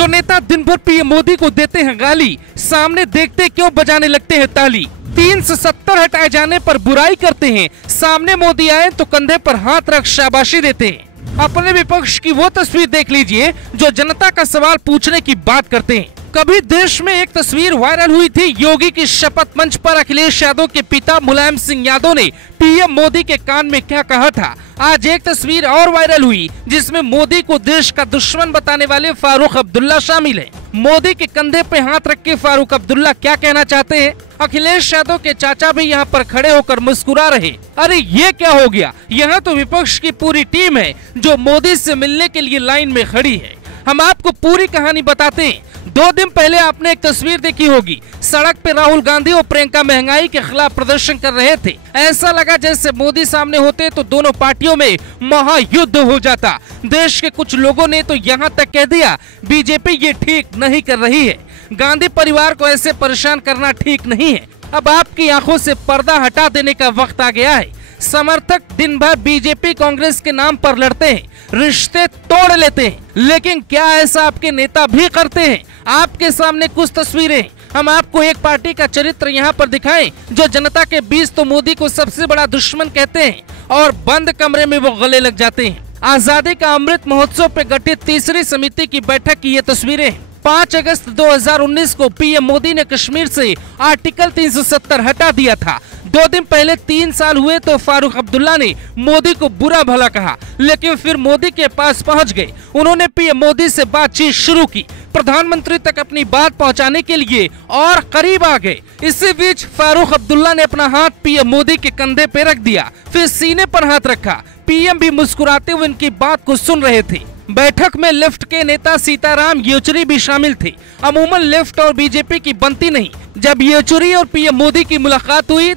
जो नेता दिन भर पीएम मोदी को देते हैं गाली, सामने देखते क्यों बजाने लगते हैं ताली। 3 से 70 हटाए जाने पर बुराई करते हैं, सामने मोदी आए तो कंधे पर हाथ रख शाबाशी देते हैं। अपने विपक्ष की वो तस्वीर देख लीजिए जो जनता का सवाल पूछने की बात करते हैं। कभी देश में एक तस्वीर वायरल हुई थी, योगी की शपथ मंच पर अखिलेश यादव के पिता मुलायम सिंह यादव ने पीएम मोदी के कान में क्या कहा था। आज एक तस्वीर और वायरल हुई जिसमें मोदी को देश का दुश्मन बताने वाले फारूक अब्दुल्ला शामिल है। मोदी के कंधे पे हाथ रख के फारूक अब्दुल्ला क्या कहना चाहते हैं? अखिलेश यादव के चाचा भी यहाँ पर खड़े होकर मुस्कुरा रहे। अरे ये क्या हो गया? यहाँ तो विपक्ष की पूरी टीम है जो मोदी से मिलने के लिए लाइन में खड़ी है। हम आपको पूरी कहानी बताते हैं। 2 दिन पहले आपने एक तस्वीर देखी होगी, सड़क पे राहुल गांधी और प्रियंका महंगाई के खिलाफ प्रदर्शन कर रहे थे। ऐसा लगा जैसे मोदी सामने होते तो दोनों पार्टियों में महायुद्ध हो जाता। देश के कुछ लोगों ने तो यहाँ तक कह दिया बीजेपी ये ठीक नहीं कर रही है, गांधी परिवार को ऐसे परेशान करना ठीक नहीं है। अब आपकी आंखों से पर्दा हटा देने का वक्त आ गया है। समर्थक दिन भर बीजेपी कांग्रेस के नाम पर लड़ते हैं, रिश्ते तोड़ लेते हैं, लेकिन क्या ऐसा आपके नेता भी करते हैं? आपके सामने कुछ तस्वीरें, हम आपको एक पार्टी का चरित्र यहाँ पर दिखाएं जो जनता के बीच तो मोदी को सबसे बड़ा दुश्मन कहते हैं और बंद कमरे में वो गले लग जाते हैं। आजादी का अमृत महोत्सव पे गठित तीसरी समिति की बैठक की ये तस्वीरें। 5 अगस्त 2019 को पीएम मोदी ने कश्मीर से आर्टिकल 370 हटा दिया था। 2 दिन पहले 3 साल हुए तो फारूक अब्दुल्ला ने मोदी को बुरा भला कहा, लेकिन फिर मोदी के पास पहुंच गए। उन्होंने पीएम मोदी से बातचीत शुरू की, प्रधानमंत्री तक अपनी बात पहुंचाने के लिए और करीब आ गए। इसी बीच फारूक अब्दुल्ला ने अपना हाथ पीएम मोदी के कंधे पे रख दिया, फिर सीने पर हाथ रखा। पीएम भी मुस्कुराते हुए उनकी बात को सुन रहे थे। बैठक में लेफ्ट के नेता सीताराम येचुरी भी शामिल थे। अमूमन लेफ्ट और बीजेपी की बनती नहीं। जब येचुरी और पीएम मोदी की मुलाकात हुई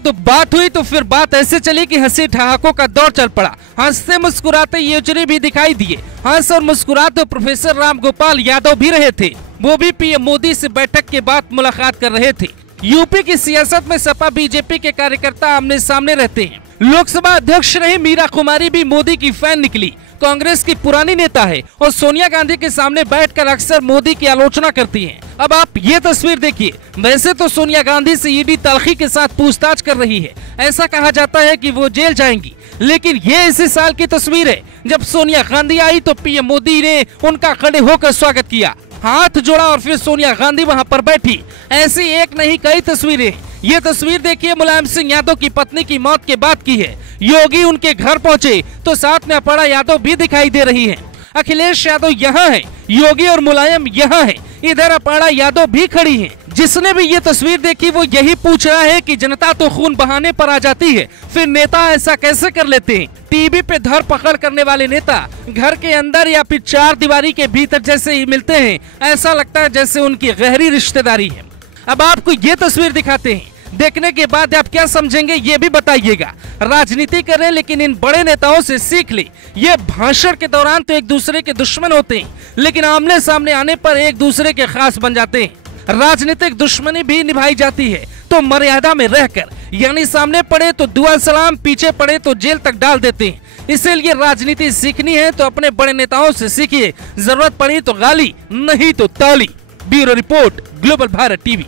तो फिर बात ऐसे चली कि हंसी ठहाकों का दौर चल पड़ा। हंसते मुस्कुराते येचुरी भी दिखाई दिए। हंस और मुस्कुराते प्रोफेसर राम गोपाल यादव भी रहे थे। वो भी पीएम मोदी से बैठक के बाद मुलाकात कर रहे थे। यूपी की सियासत में सपा बीजेपी के कार्यकर्ता आमने सामने रहते हैं। लोकसभा अध्यक्ष रही मीरा कुमारी भी मोदी की फैन निकली। कांग्रेस की पुरानी नेता है और सोनिया गांधी के सामने बैठकर अक्सर मोदी की आलोचना करती हैं। अब आप ये तस्वीर देखिए। वैसे तो सोनिया गांधी से ईडी तलखी के साथ पूछताछ कर रही है। ऐसा कहा जाता है कि वो जेल जाएंगी, लेकिन ये इसी साल की तस्वीर है। जब सोनिया गांधी आई तो पीएम मोदी ने उनका खड़े होकर स्वागत किया, हाथ जोड़ा और फिर सोनिया गांधी वहां पर बैठी। ऐसी एक नहीं कई तस्वीरें। ये तस्वीर देखिए मुलायम सिंह यादव की पत्नी की मौत के बाद की है। योगी उनके घर पहुंचे तो साथ में अपर्णा यादव भी दिखाई दे रही हैं। अखिलेश यादव यहाँ है, योगी और मुलायम यहाँ है, इधर अपर्णा यादव भी खड़ी हैं। जिसने भी ये तस्वीर देखी वो यही पूछ रहा है कि जनता तो खून बहाने पर आ जाती है, फिर नेता ऐसा कैसे कर लेते हैं? टीवी पे धर पकड़ करने वाले नेता घर के अंदर या फिर 4 दीवारी के भीतर जैसे ही मिलते हैं, ऐसा लगता है जैसे उनकी गहरी रिश्तेदारी है। अब आपको ये तस्वीर दिखाते हैं, देखने के बाद आप क्या समझेंगे ये भी बताइएगा। राजनीति करें लेकिन इन बड़े नेताओं से सीख ले। ये भाषण के दौरान तो एक दूसरे के दुश्मन होते हैं, लेकिन आमने सामने आने पर एक दूसरे के खास बन जाते हैं। राजनीतिक दुश्मनी भी निभाई जाती है तो मर्यादा में रहकर, यानी सामने पड़े तो दुआ सलाम, पीछे पड़े तो जेल तक डाल देते हैं। इसीलिए राजनीति सीखनी है तो अपने बड़े नेताओं से सीखिए। जरूरत पड़ी तो गाली, नहीं तो ताली। Bureau report, global Bharat TV.